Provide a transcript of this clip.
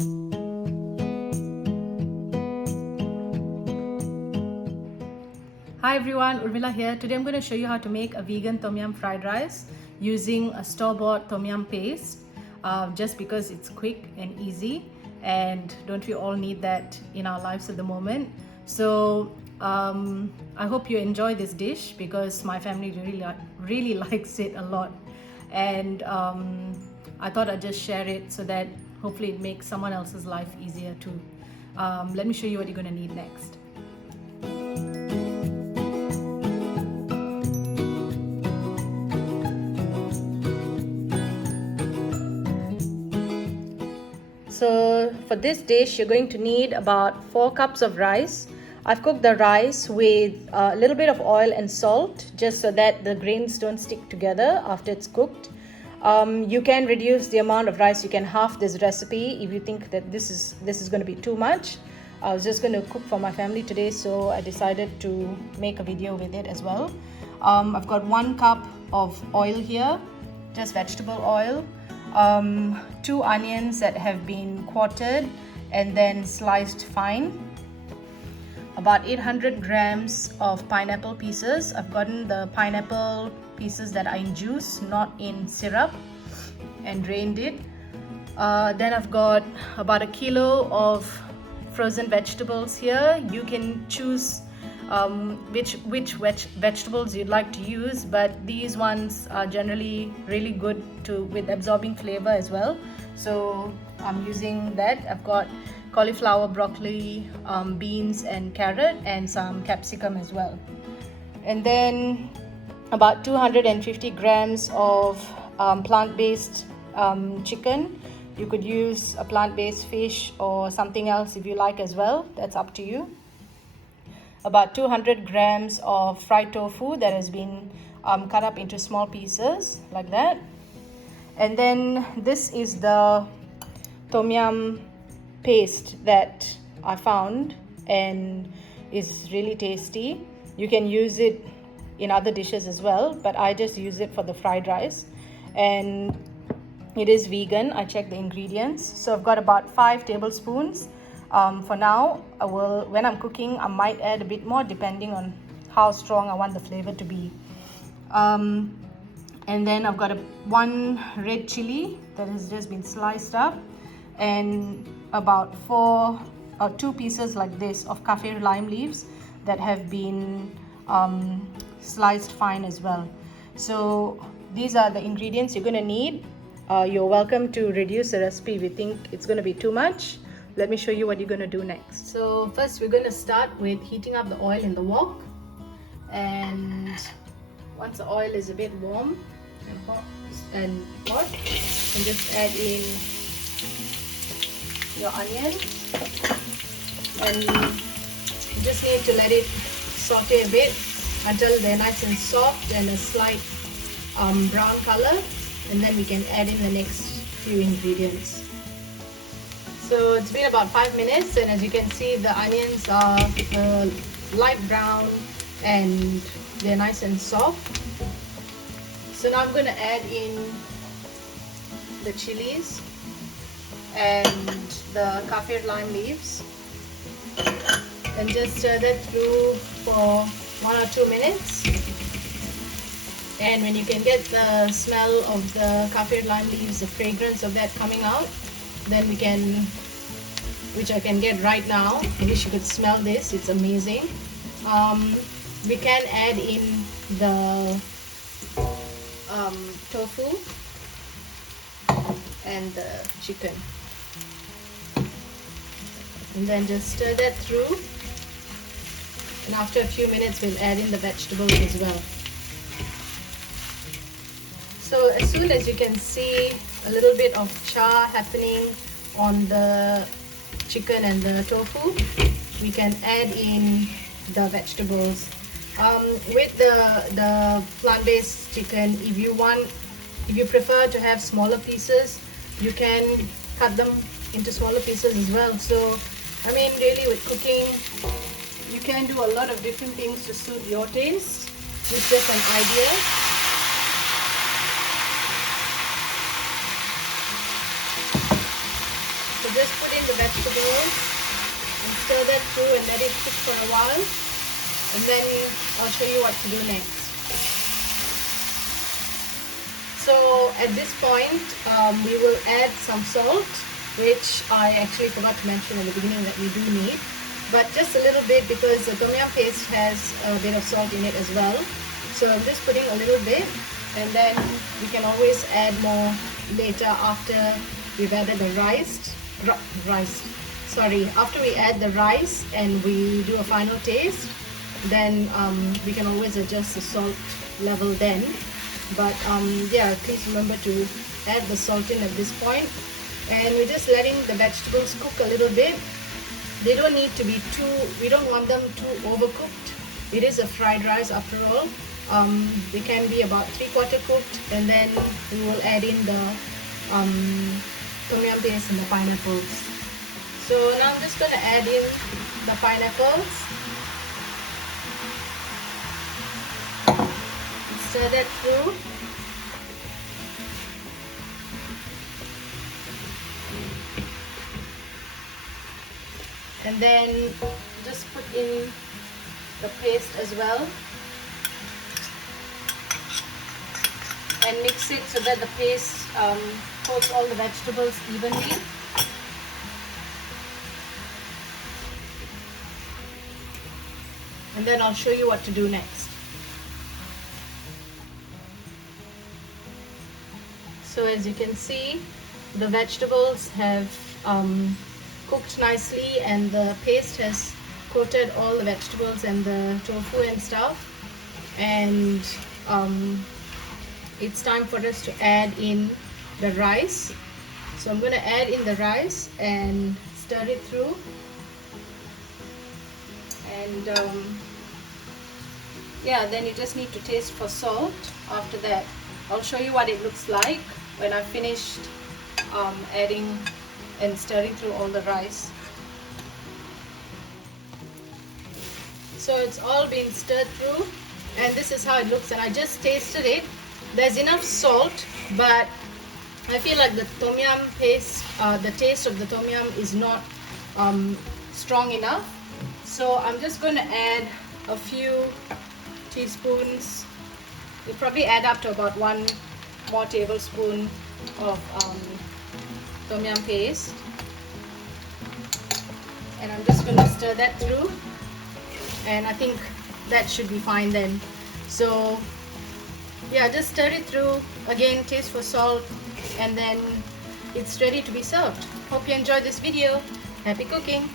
Hi everyone, Urmila here. Today I'm going to show you how to make a vegan tom yum fried rice using a store-bought tom yum paste, just because it's quick and easy, and don't we all need that in our lives at the moment. So I hope you enjoy this dish because my family really likes it a lot, and I thought I'd just share it so that hopefully it makes someone else's life easier too. Let me show you what you're going to need next. So for this dish, you're going to need about 4 cups of rice. I've cooked the rice with a little bit of oil and salt, just so that the grains don't stick together after it's cooked. You can reduce the amount of rice. You can half this recipe if you think that this is going to be too much. I was just going to cook for my family today, so I decided to make a video with it as well. I've got 1 cup of oil here, just vegetable oil. 2 onions that have been quartered and then sliced fine, about 800 grams of pineapple pieces. I've gotten the pineapple pieces that are in juice, not in syrup, and drained it. Then I've got about 1 kilo of frozen vegetables here. You can choose which vegetables you'd like to use, but these ones are generally really good with absorbing flavor as well, so I'm using that. I've got cauliflower, broccoli, beans and carrot, and some capsicum as well. And then about 250 grams of plant-based chicken. You could use a plant-based fish or something else if you like as well, that's up to you. About 200 grams of fried tofu that has been cut up into small pieces like that. And then this is the tom yum paste that I found and is really tasty. You can use it in other dishes as well, but I just use it for the fried rice, and it is vegan. I checked the ingredients, so I've got about 5 tablespoons. For now, when I'm cooking, I might add a bit more depending on how strong I want the flavor to be. And then I've got 1 red chili that has just been sliced up, and about 2 pieces like this of kaffir lime leaves that have been sliced fine as well. So these are the ingredients you're going to need. You're welcome to reduce the recipe if you think it's going to be too much. Let me show you what you're going to do next. So first we're going to start with heating up the oil in the wok, and once the oil is a bit warm and hot, you can just add in your onions, and you just need to let it saute a bit until they're nice and soft and a slight brown color, and then we can add in the next few ingredients. So it's been about 5 minutes, and as you can see, the onions are light brown and they're nice and soft. So now I'm going to add in the chilies and the kaffir lime leaves, and just stir that through for 1 or 2 minutes. And when you can get the smell of the kaffir lime leaves, the fragrance of that coming out, then we can, which I can get right now. I wish you could smell this, it's amazing. We can add in the tofu and the chicken, and then just stir that through, and after a few minutes we'll add in the vegetables as well. So as soon as you can see a little bit of char happening on the chicken and the tofu, we can add in the vegetables. With the plant-based chicken, if you prefer to have smaller pieces, you can cut them into smaller pieces as well. So I mean, really, with cooking you can do a lot of different things to suit your taste. It's just an idea. So just put in the vegetables and stir that through and let it cook for a while, and then I'll show you what to do next. So at this point we will add some salt, which I actually forgot to mention at the beginning that we do need, but just a little bit because the tom yum paste has a bit of salt in it as well. So I'm just putting a little bit, and then we can always add more later after we've added the after we add the rice and we do a final taste, then we can always adjust the salt level then. But yeah, please remember to add the salt in at this point. And we're just letting the vegetables cook a little bit. They don't need to be we don't want them too overcooked. It is a fried rice after all. They can be about 3/4 cooked, and then we will add in the tom yum paste and the pineapples. So now I'm just going to add in the pineapples. Stir that through. And then just put in the paste as well. And mix it so that the paste coats all the vegetables evenly. And then I'll show you what to do next. So as you can see, the vegetables have cooked nicely, and the paste has coated all the vegetables and the tofu and stuff. And it's time for us to add in the rice. So I'm going to add in the rice and stir it through. And yeah, then you just need to taste for salt after that. I'll show you what it looks like when I've finished adding and stirring through all the rice. So it's all been stirred through, and this is how it looks. And I just tasted it. There's enough salt, but I feel like the tom yum paste, the taste of the tom yum is not strong enough. So I'm just going to add a few teaspoons. You'll probably add up to about 1 more tablespoon of tom yum paste. And I'm just going to stir that through, and I think that should be fine then. So yeah, just stir it through, again taste for salt, and then it's ready to be served. Hope you enjoyed this video. Happy cooking!